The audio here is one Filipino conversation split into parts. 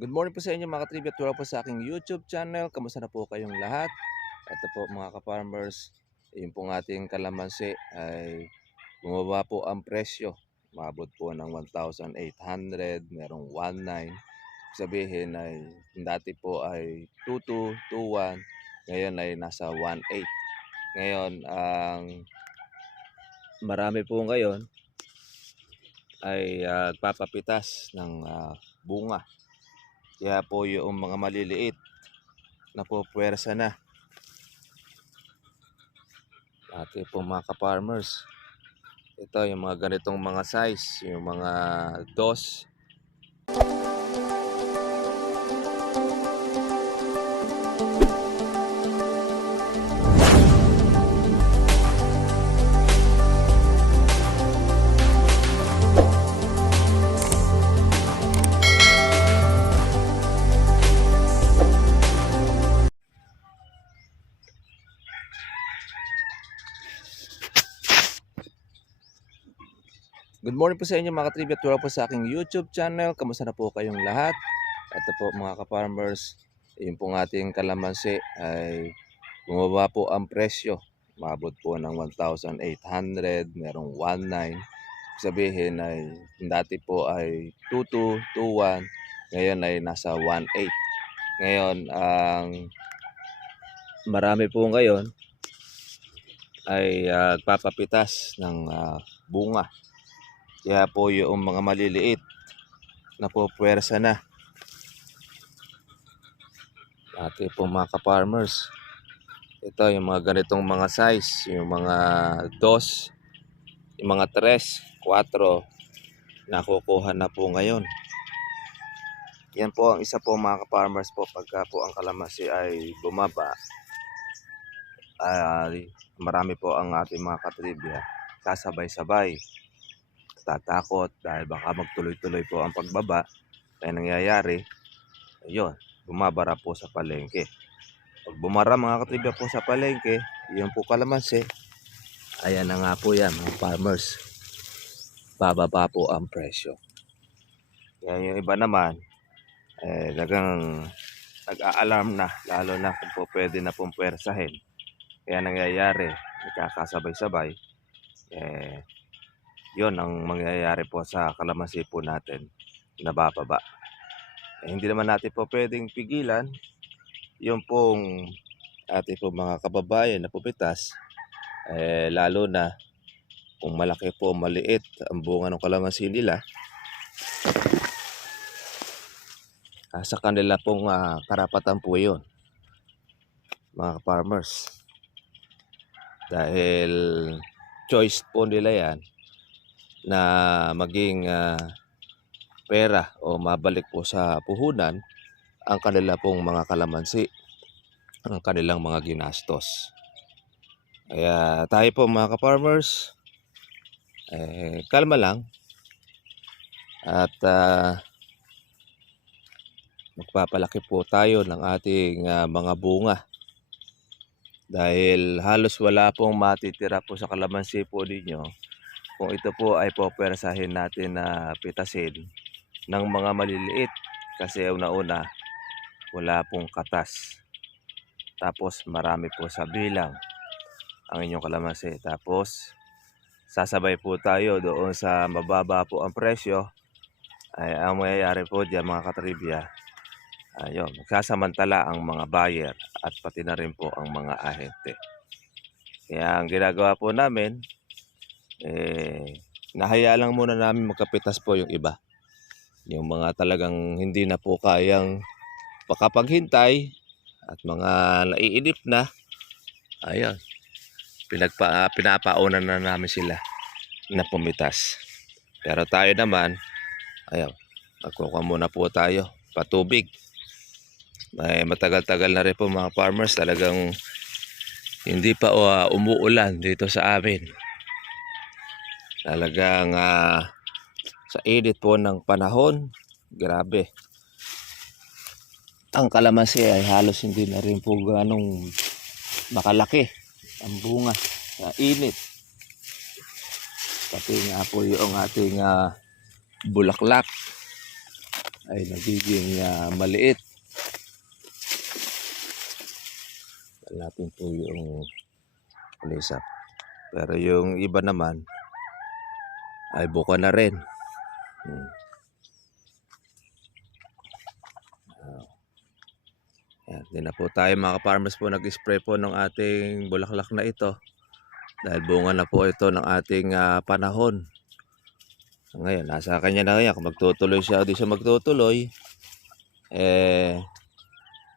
Good morning po sa inyo mga katribya. Welcome po sa aking YouTube channel. Kamusta na po kayong lahat? Ito po mga ka-farmers, yung pong ating kalamansi ay bumaba po ang presyo. Umabot po ng 1,800, merong 1,900. Sabihin ay dati po ay 2,200, 2,100. Ngayon ay nasa 1,800. Ngayon, ang marami po ngayon ay papapitas ng bunga. Kaya po yung mga maliliit na po puwersa na. Ate po mga ka-farmers, ito yung mga ganitong mga size, yung mga dos. Good morning po sa inyo mga katribya. Welcome po sa aking YouTube channel. Kamusta na po kayong lahat? Ito po mga ka-farmers, yung pong ating kalamansi ay bumaba po ang presyo. Umabot po ng 1,800, merong 1,900. Sabihin ay dati po ay 2,200, 2,100. Ngayon ay nasa 1,800. Ngayon, ang marami po ngayon ay papapitas ng bunga. Kaya po yung mga maliliit na po puwersa na. Ate po mga ka-farmers, ito yung mga ganitong mga size, yung mga dos, yung mga 3, 4, nakukuha na po ngayon. Yan po ang isa po mga ka-farmers po, pagka po ang kalamansi ay bumaba, ay marami po ang ating mga katribya sasabay-sabay. Tatakot dahil baka magtuloy-tuloy po ang pagbaba. Kaya nangyayari, ayun, bumabara po sa palengke. Pag bumara mga katribya po sa palengke, yun po kalamansi, ayan na nga po yan mga farmers, bababa po ang presyo. Kaya yung iba naman, dagang nag-a-alarm na, lalo na kung po pwede na pong puwersahin. Kaya nangyayari, nagkakasabay-sabay, yun ang mangyayari po sa kalamansi po natin, nabababa. Hindi naman natin po pwedeng pigilan yung pong ating po mga kababayan na pupitas, lalo na kung malaki po maliit ang bunga ng kalamansi nila, sa kanila pong karapatan po yun mga farmers, dahil choice po nila yan na maging pera o mabalik po sa puhunan ang kanila pong mga kalamansi, ang kanilang mga ginastos. Kaya tayo po mga ka-farmers, kalma lang at magpapalaki po tayo ng ating mga bunga, dahil halos wala pong matitira po sa kalamansi po ninyo kung ito po ay popwersahin natin na pitasin ng mga maliliit, kasi una-una wala pong katas, tapos marami po sa bilang ang inyong kalamansi, tapos sasabay po tayo doon sa mababa po ang presyo. Ay ang mayayari po diyan mga katribya, ayun, magsasamantala ang mga buyer at pati na rin po ang mga ahente. Kaya ang ginagawa po namin, nahaya lang muna namin magkapitas po yung iba. Yung mga talagang hindi na po kayang pakapaghintay at mga naiinip na, ayun, pinapaunan na namin sila na pumitas. Pero tayo naman, ayun, magkukuha muna po tayo patubig. Matagal-tagal na rin po mga farmers, talagang hindi pa umuulan dito sa amin. Talagang sa init po ng panahon, grabe. Ang kalamansi ay halos hindi na rin po ganong makalaki ang bunga sa init. Pati nga po yung ating bulaklak ay nagiging maliit. Natin po yung kulisap. Pero yung iba naman ay buka na rin. Yan, di na po tayo mga farmers po nag-spray po ng ating bulaklak na ito. Dahil bunga na po ito ng ating panahon. Ngayon, nasa kanya na kaya kung magtutuloy siya o di siya magtutuloy.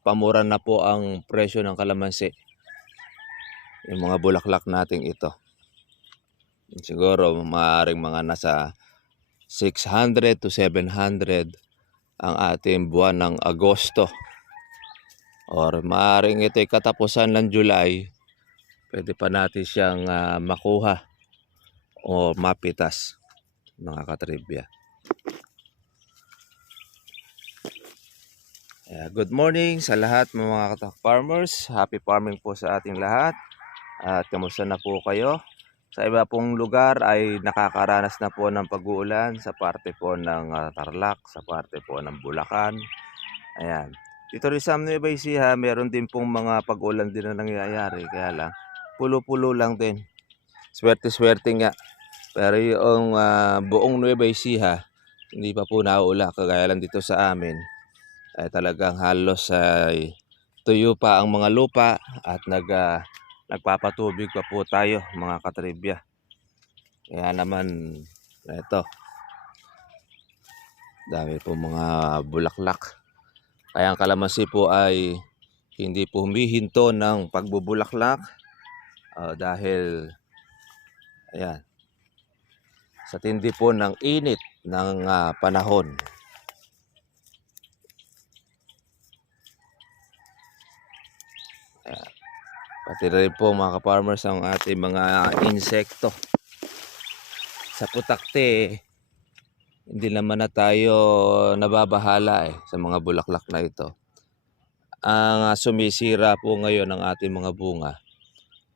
Pamura na po ang presyo ng kalamansi. Yung mga bulaklak nating ito. Siguro maaaring mga nasa 600 to 700 ang ating buwan ng Agosto. Or maaaring ito'y katapusan ng July. Pwede pa natin siyang makuha o mapitas, mga katribya. Good morning sa lahat mga farmers. Happy farming po sa ating lahat. At kamusta na po kayo? Sa iba pong lugar ay nakakaranas na po ng pag-uulan sa parte po ng Tarlac, sa parte po ng Bulacan. Ayan. Dito rin sa Nueva Ecija, meron din pong mga pag-ulan din na nangyayari. Kaya lang, pulo-pulo lang din. Swerte-swerte nga. Pero yung buong Nueva Ecija, hindi pa po nauula. Kagaya lang dito sa amin, ay talagang halos ay tuyo pa ang mga lupa at nagpapatubig pa po tayo mga katribya. Kaya naman ito, dami po mga bulaklak. Kaya ang kalamansi po ay hindi po humihinto ng pagbubulaklak dahil ayan, sa tindi po ng init ng panahon. Ayan. Pati rin po mga ka-farmers ang ating mga insekto. Sa putakte, hindi naman na tayo nababahala sa mga bulaklak na ito. Ang sumisira po ngayon ng ating mga bunga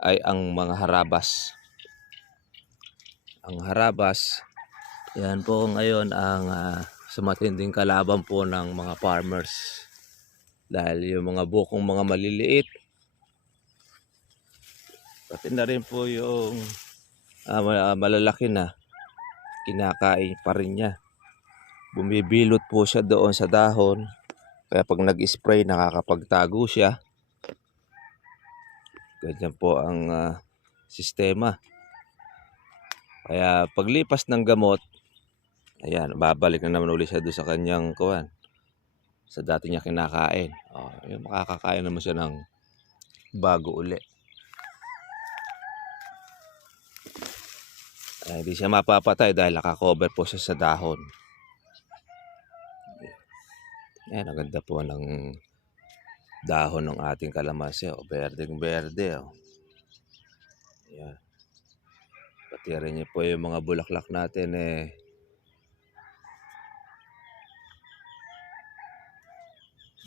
ay ang mga harabas. Ang harabas, yan po ngayon ang sumatinding kalaban po ng mga farmers. Dahil yung mga bukong mga maliliit, pati na rin po yung malalaki na, kinakain pa rin niya. Bumibilot po siya doon sa dahon. Kaya pag nag-spray, nakakapagtago siya. Ganyan po ang sistema. Kaya paglipas ng gamot, ayan, babalik na naman ulit siya doon sa kanyang kuwan. Sa dati niya kinakain. Makakakain naman siya ng bago uli. Hindi siya mapapatay dahil nakakover po siya sa dahon. Ayan, ang ganda po ng dahon ng ating kalamansi. Berdeng berde. Ayan. Pati rin niyo po yung mga bulaklak natin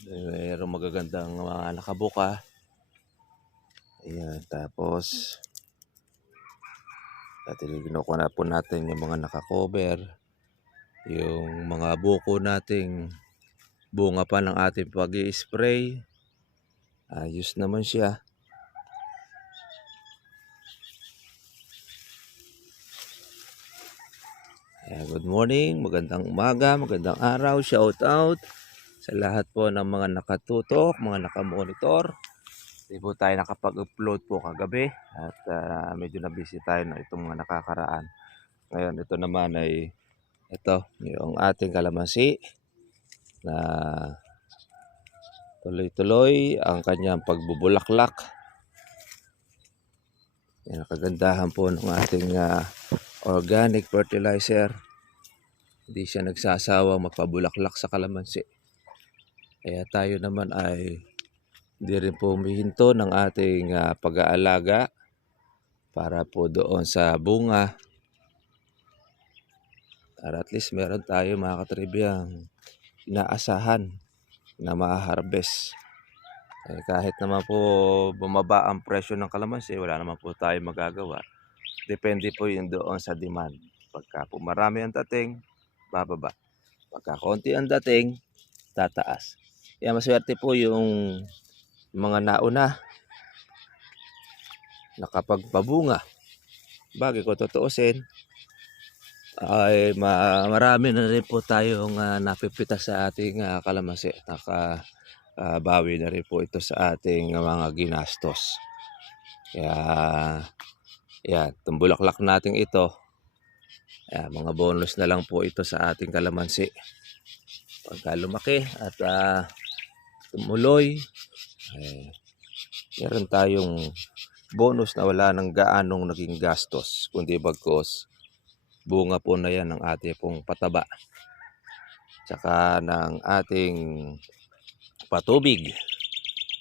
mayroong magagandang mga nakabuka. Ayan, tapos kinukuha na po natin yung mga nakakover, yung mga buko nating bunga pa ng ating pag-i-spray. Ayos naman siya. Good morning, magandang umaga, magandang araw, shout out sa lahat po ng mga nakatutok, mga nakamonitor. Hindi po tayo nakapag-upload po kagabi at medyo na-busy tayo na itong mga nakakaraan. Ngayon ito naman ay yung ating kalamansi na tuloy-tuloy ang kanyang pagbubulaklak. Yan ang kagandahan po ng ating organic fertilizer. Hindi siya nagsasawang magpabulaklak sa kalamansi. Kaya tayo naman ay hindi rin po humihinto ng ating pag-aalaga para po doon sa bunga. Para at least meron tayo mga katribiyang inaasahan na ma-harvest. Kahit naman po bumaba ang presyo ng kalamansi, wala naman po tayo magagawa. Depende po yun doon sa demand. Pagka po marami ang dating, bababa. Pagka konti ang dating, tataas. Kaya maswerte po yung mga nauna nakapagpabunga. Bagay kung tutuusin, ay marami na rin po tayong napipitas sa ating kalamansi. Bawi na rin po ito sa ating mga ginastos. Kaya yan, itong bulaklak natin ito, mga bonus na lang po ito sa ating kalamansi. Pagka lumaki at tumuloy, meron tayong bonus na wala nang gaanong naging gastos, kundi bagkos bunga po na yan ng ating pong pataba tsaka ng ating patubig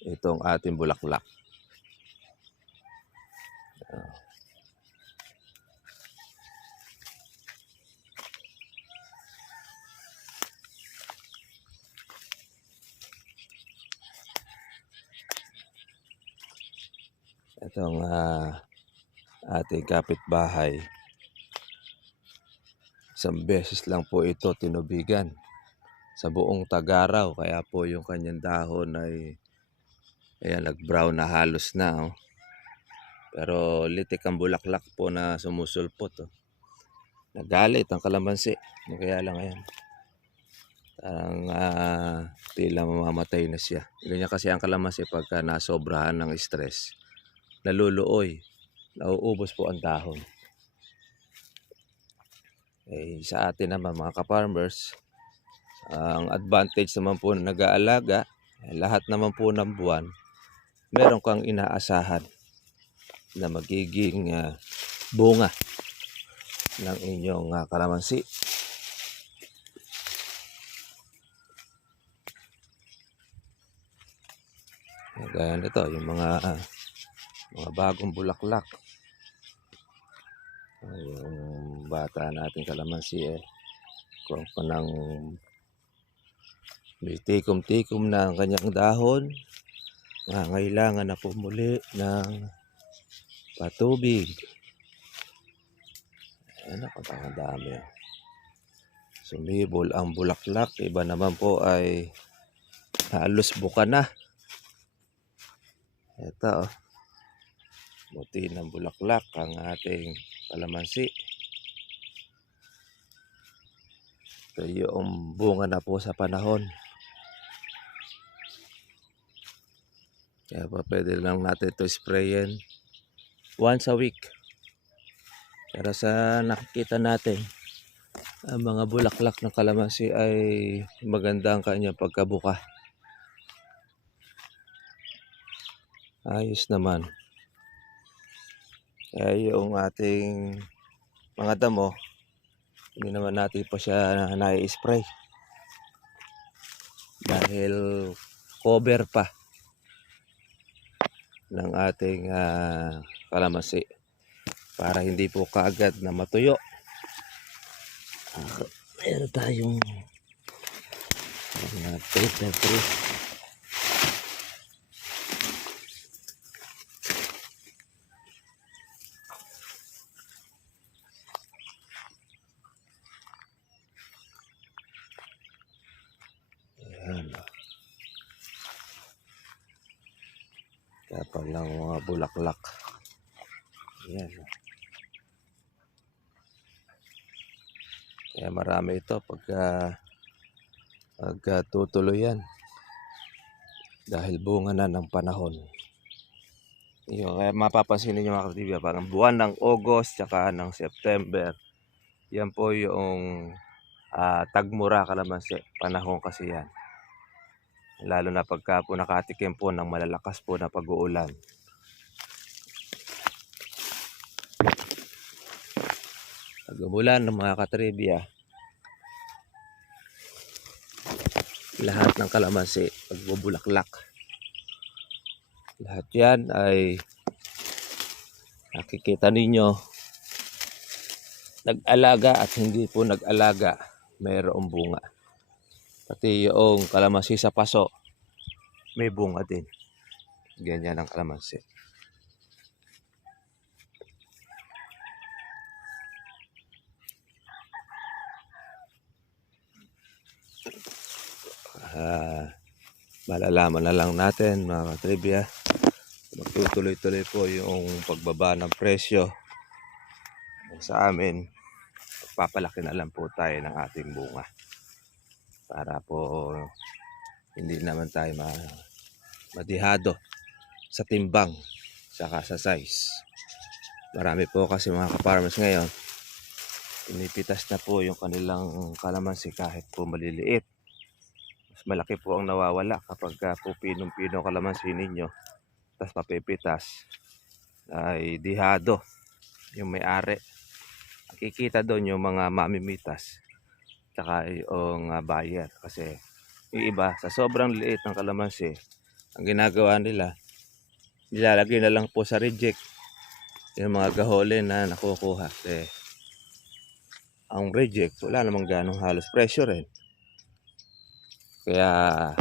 itong ating bulaklak. Itong ating kapitbahay, isang beses lang po ito tinubigan sa buong Tag-Araw, kaya po yung kanyang dahon ay nag-brown na halos na. Pero litik ang bulaklak po na sumusulpot. Nagalit ang kalamansi, kaya lang ayan, tila mamamatay na siya. Ganyan kasi ang kalamansi pagka nasobrahan ng stress, naluluoy, nauubos po ang dahon. Sa atin naman mga ka-farmers, ang advantage naman po na nag-aalaga, lahat naman po ng buwan, meron kang inaasahan na magiging bunga ng inyong kalamansi. Gaya nito, yung mga bagong bulaklak. Yung bata natin kalamansi kung nang may tikom-tikom na ang kanyang dahon, ngailangan na pumuli ng patubig. Ang dami. Sumibol ang bulaklak, iba naman po ay halos buka na. Ito buti ng bulaklak ang ating kalamansi. Ito yung bunga na po sa panahon. Kaya pa pwede lang natin ito sprayin once a week. Pero sa nakikita natin, ang mga bulaklak ng kalamansi ay maganda ang kanyang pagkabuka. Ayos naman. Kaya yung ating mga damo, hindi naman natin pa siya na-spray dahil cover pa ng ating kalamansi para hindi po kaagad na matuyo. Meron tayong filter tree. Ayan. Tapos lang mga bulaklak. Ayan. Kaya marami ito pagka tutuloy yan dahil bunga na ng panahon. Kaya mapapansin niyo mga ka-TV, parang buwan ng August tsaka ng September, yan po yung tagmura kalamansi, panahon kasi yan. Lalo na pagka po nakatikim po ng malalakas po na pag-uulan. Pag-umulan ng mga katribya, lahat ng kalamansi pagbubulaklak. Lahat yan ay nakikita ninyo nag-alaga at hindi po nag-alaga, mayroong bunga. Pati yung kalamansi sa paso, may bunga din. Ganyan ang kalamansi. Malalaman na lang natin mga katribya, magtutuloy-tuloy po yung pagbaba ng presyo sa amin. Papalaki na lang po tayo ng ating bunga para po hindi naman tayo madihado sa timbang saka sa size. Marami po kasi mga ka-farmers ngayon, pinipitas na po yung kanilang kalamansi kahit po maliliit. Mas malaki po ang nawawala kapag po pinong-pino kalamansi ninyo, tapos mapipitas ay dihado yung may-ari. Kikita doon yung mga mamimitas tsaka yung buyer, kasi yung iba sa sobrang liit ng kalamansi, ang ginagawa nila, nilalagay na lang po sa reject yung mga gahole na nakukuha. Ang reject wala namang ganong halos presyo rin, kaya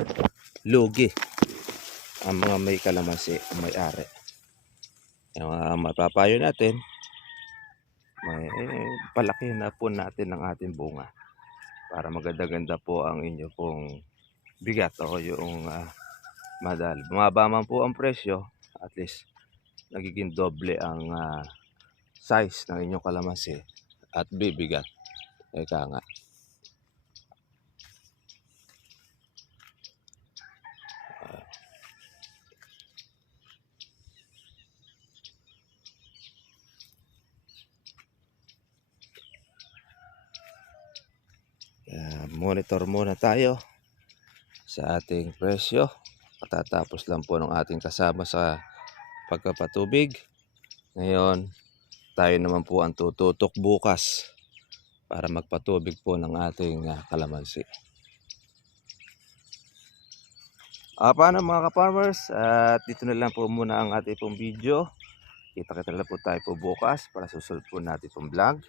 lugi ang mga may kalamansi, ang may-ari. Yung mapapayo natin, may palaki na po natin ang ating bunga para maganda-ganda po ang inyo pong bigat o yung madal. Bumaba man po ang presyo, at least nagiging doble ang size ng inyong kalamansi at bibigat. Eka nga. Monitor muna tayo sa ating presyo. Katatapos lang po ng ating kasama sa pagpapatubig. Ngayon, tayo naman po ang tututok bukas para magpatubig po ng ating kalamansi. Paano mga ka-farmers? At dito na lang po muna ang ating pong video. Kita-kita lang po tayo po bukas para susunod po natin pong vlog.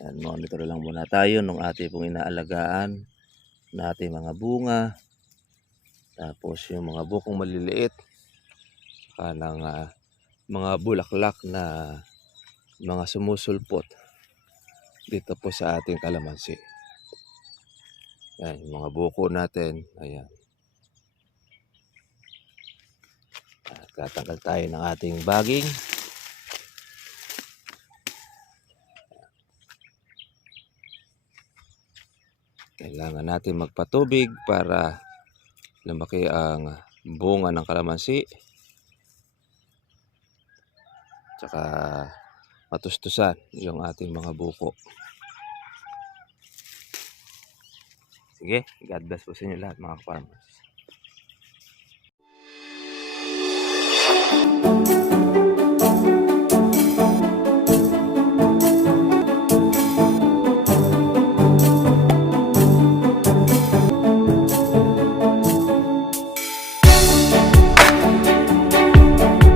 And monitor lang muna tayo ng ating pong inaalagaan na ating mga bunga. Tapos yung mga bukong maliliit. Saka ng mga bulaklak na mga sumusulpot dito po sa ating kalamansi. Yan, yung mga buko natin. Ayan. At tatanggal tayo ng ating bagging. Kailangan natin magpatubig para lumaki ang bunga ng kalamansi. Tsaka matustusan yung ating mga buko. Sige, God bless po sa inyo lahat mga farmers.